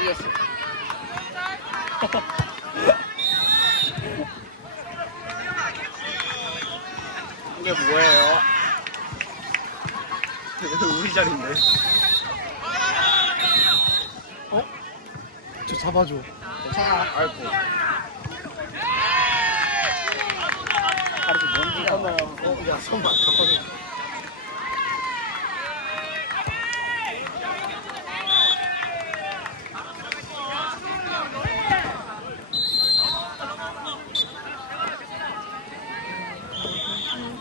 삐졌어. 이게 뭐예요? 우리 자리인데. 저 잡아줘. 괜찮아. 아이고. 하루 먼지가 어, 야, 손 봐. 잠깐만. 뭔가 남녀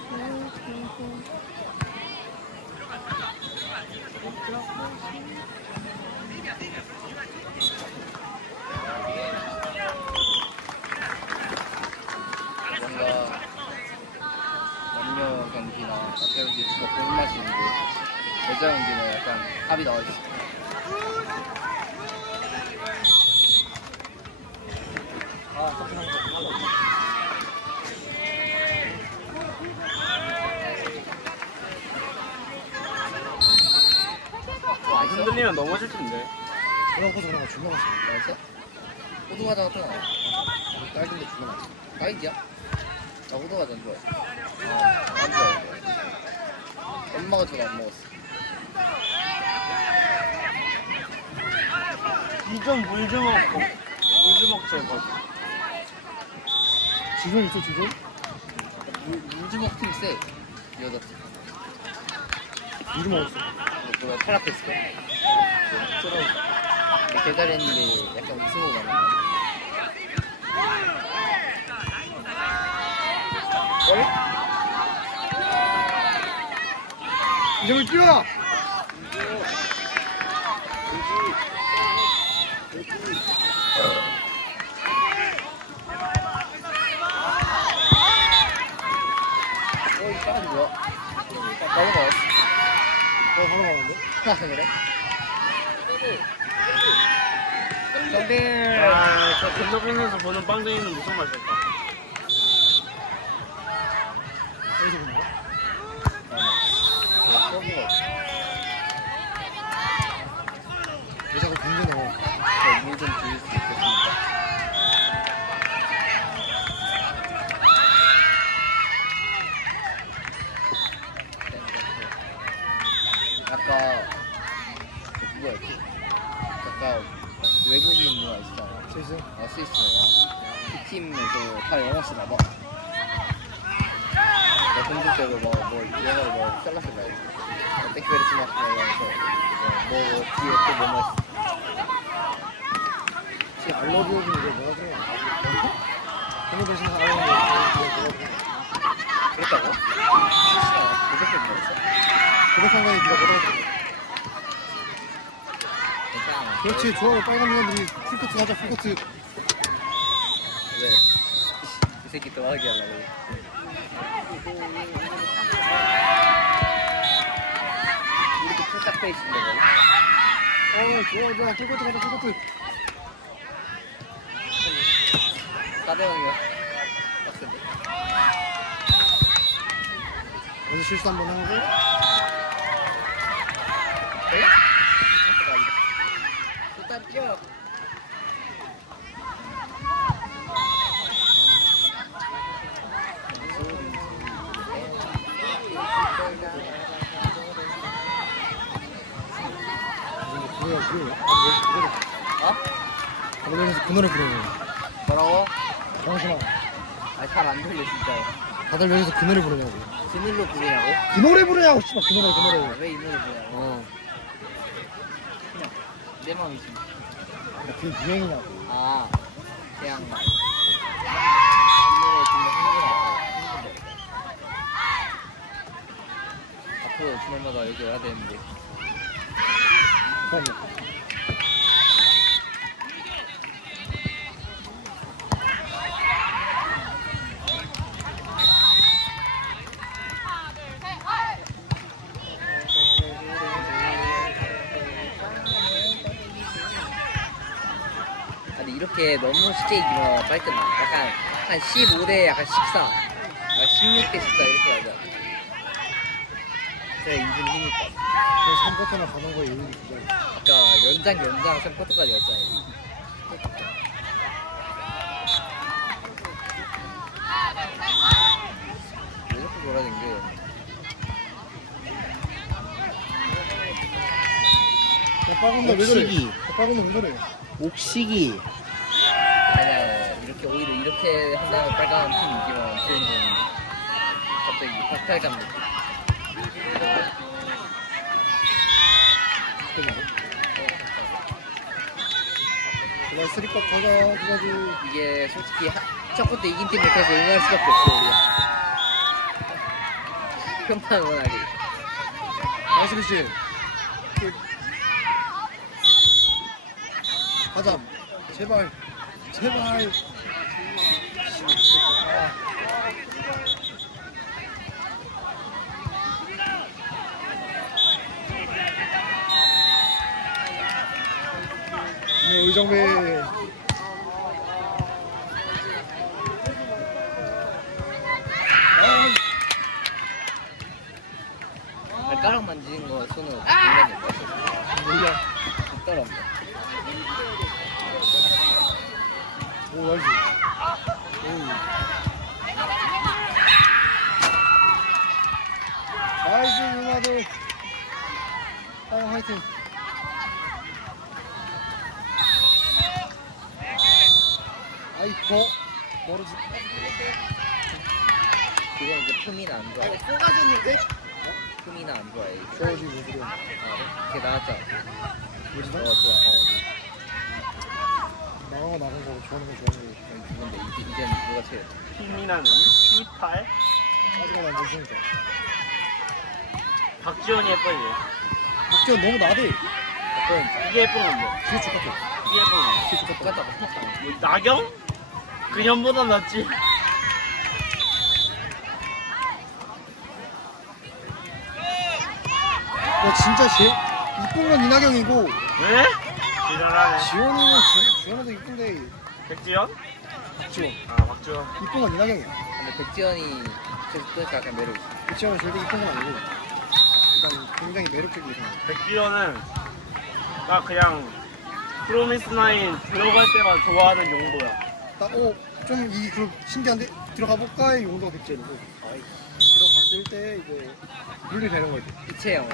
약간 합이 나와 있어. 아, 흔들리면 넘어질 텐데. 그런 거 저런 거 존나 맛있어. 알았어? 호두과자 같은 거 나와. 딸기인데 주는 거. 딸기야? 나 호두과자 안 좋아해. 아, 안 좋아해. 엄마가 저거 안 먹었어. 2점 물 주먹, 물 주먹 제거. 지금 있어 지금? 물, 물주먹 팀 세. 이 여자 팀. 이름 먹었어. 너 뭐야, 탈락했을 거야. 근데 개잘했는데 약간 우승으로 가는 이름을 뛰어라. 어, 이 싸가지 뭐야? 바로 나왔어. 어 바로 가는데? 아, 그래? 정빈! 아, 저 건너편에서 보는 빵댕이는 무슨 맛일까? 어디서 본 거야? 왜 자꾸 빈대 넣어? 물좀 드릴 수 있겠습니까? 아까 외국인 누가 있었잖아. 스위스? 어, 스위스 누가. 그 팀에서 다 영어 쓰나 봐. 나 뭐, 뭐, 영어로 뭐, 셀라스 말. 땡큐 베리 스마스 이러면서 뭐, 뭐, 뒤에 또 뭐뭐 있어. 제 알러뷰는 이거 뭐라 그래? 어느 대신에 알러뷰 그랬다고? 아, 그렇게 뭐였어? 그런 상관이 네가 뭐라 그래? 괜찮아. 그 렇지 좋아요 빨간 년들이 풀코트 하자 풀코트 왜? 이 새끼 또 하게 하려고. 이렇게 풀딱 페이스인데 뭐? 어 좋아 좋아 풀코트 가자 풀코트 까대형이야. 빡센데. 여기서 실수 한 번 하고 그래? 어? 그 노래에서 그 노래 부르는 뭐라고? 정신아 아, 잘 안 들려, 진짜. 다들 여기서 그 노래 부르냐고 비밀로 부르냐고? 그 노래 부르냐고 씨발 그 노래 그 노래 왜 이 노래 부르냐고? 어 내 마음이지. 그게 유행이냐고 아, 그냥. 흥분해. 앞으로 주말마다 여기 와야 되는데. 그럼 근데 이렇게 너무 쉽게 이기면 빨리 끝나. 약간 한 15대 약간 14, 약간 16대 14 이렇게 하자. 그래 힘이 그 3쿼터나 가는 거에 의미 있잖아 아까 연장 연장 3쿼터까지 갔잖아. 왜 자꾸 돌아댕겨? 야 빠근다 왜 옥식이. 야 빠근다 왜 저래 옥식이 아니야 이렇게 오히려 이렇게 한 다음에 빨간 팀 이기면 쟤는 갑자기 박탈감 느낌. 그날 쓰리컵 가자 누가지 이게 솔직히 하- 첫 번째 이긴 팀을 계속 응원할 수밖에 없어 우리가. 편파 응원하기. 나이스 리시 가자 제발 제발 의정배. 아, 발가락 만지는 거 굉장히 몰라. 있더라고. 오 나이스 오. 나이스 누나들. 땅 화이팅 아이고 멀어지 그건 이제 품이나 안 좋아해. 품이나 안 좋아해. 이게. 왜 그래 어, 그게 나왔잖아. 뭐지 어, 나? 좋아. 어, 나간 거 나간 거고 좋아하는 거 좋아하는 거고 그냥 그건데 이제 이젠 누가 제일 힘이 나는 18? 아직은 안 됐으니까 박지원이 예뻐지. 박지원 너무 나대 어떤 이게 예쁜 건데. 뒤에 죽겠다 이게 예쁜 건데. 똑같다고 생각하는 뭐, 나경? 그년보다 낫지. 야 진짜 제 이쁜 건 이나경이고 왜? 지랄하네. 지원이는 지, 지원이도 이쁜데 백지연? 박지원 아, 박지원. 이쁜 건 이나경이야 근데 백지연이 계속 뜨니까 약간 매력 있어. 박지원은 절대 이쁜 건 아니고 일단 굉장히 매력적인 이상 백지연은 나 그냥 프로미스 나인 들어갈 때만 좋아하는 용도야. 딱오좀이 그룹 신기한데 들어가 볼까의 용도가 백지원이고 어이, 들어갔을 때 이제 분리되는 거지. 이채영,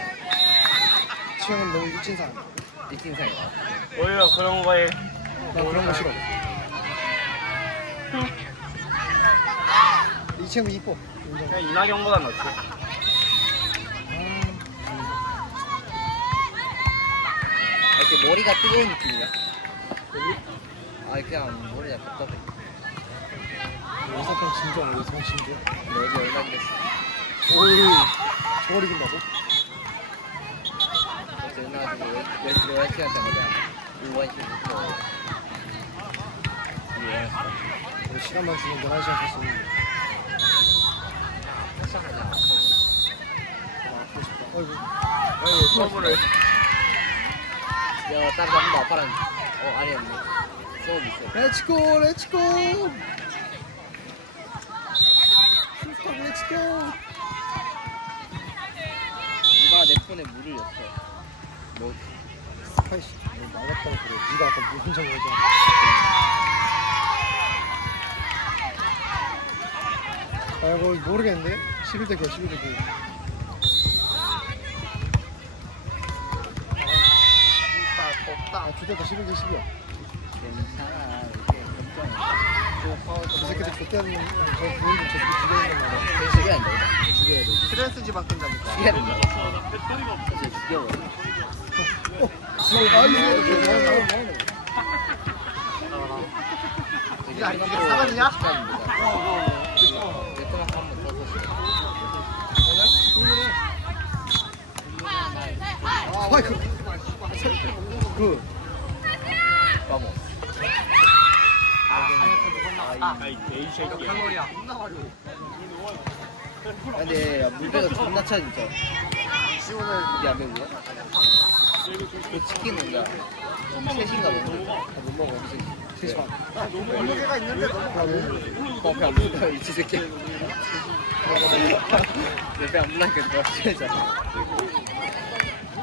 지원은 너무 미친 사람 이팀상이 와. 오히려 그런 거에 나 그런 거 싫어. 이 친구 이뻐. 인정 그냥 이나경보다 낫지. 아, 이렇게 머리가 뜨거운 느낌이야. 아, 그냥 머리가 답답해. 의사평 진정 의사평 진정 너 어제 얼마 그랬어? 오이 저걸 이긴다고? 어제 은하가지고 10시, 11시간 때마다 5원씩부터 이해했어. 뭐 시간만 주면 11시간 할수 있는데 않아. 아 하고 싶다 어이구 아이고, 서브를. 야, 사람도 아빠랑, 어, 아니. 수업 있어. 렛츠고 렛츠고 슈퍼 렛츠고 누가 내 폰에 물을 였어. 뭐, 아이씨 너 말랐다고 그래. 니가 아까 물 혼자 먹었잖아 아이고 모르겠는데? 11대 9 11대 9 아, 주대다 11대 10이야. 저 새끼들 줬대야 되는, 저 부모님 저 새끼 죽여야 되는 죽여야 된다. 죽여야 돼. 스트레스지 바뀐다니까 죽여야 된다. 저 죽여버려. 어, 아, 야, 이게 사과냐? 베트남 한번 더 쏘시죠. 스파이크. 그, 개이 새끼야. 칼로리야 겁나 화려 근데 야, 물배가 존나 차 진짜. 지원을 이게 안 매운 거야? 그 치킨은 야 3시인가 먹는데 아, 못 먹어 무슨 세시 반. 여러 개가 있는데 너무 어, 배안 부른다, 이 새끼. 내배안 내가 취해잖아.